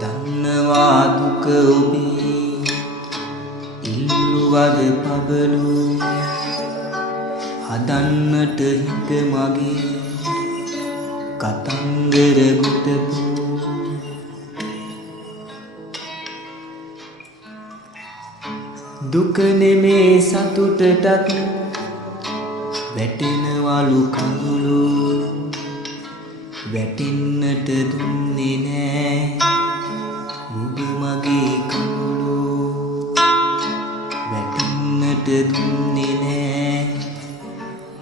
දන්නවා දුක ඔබේ ඉල්ලුවද පබලු හදන්නට හිත මගේ කතන්දර ගොතපු දුක නෙමේ සතුටටත් වැටෙනවලු කඳුළු වැටෙන්නට දුන්නේ නෑ නුඹ මගේ කඳුළු වැටෙන්නට දුන්නේ නෑ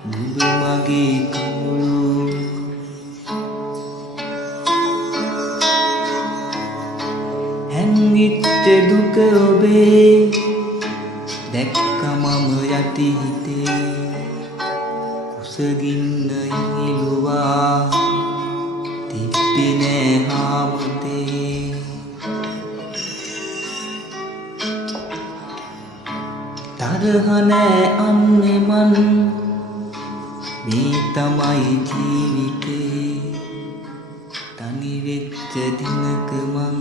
නුඹ මගේ කඳුළු හැංගිච්ච දුක ඔබේ දැක්ක මම යටි හිතේ කුසගින්න හිලුවා තිබ්බේ නෑ හාමුතේ තරහ නෑ අන්නේ මන් මේ තමයි ජීවිතේ තනි වෙච්ච දිනක මං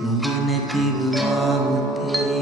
නුඹ නැතිව ආවතේ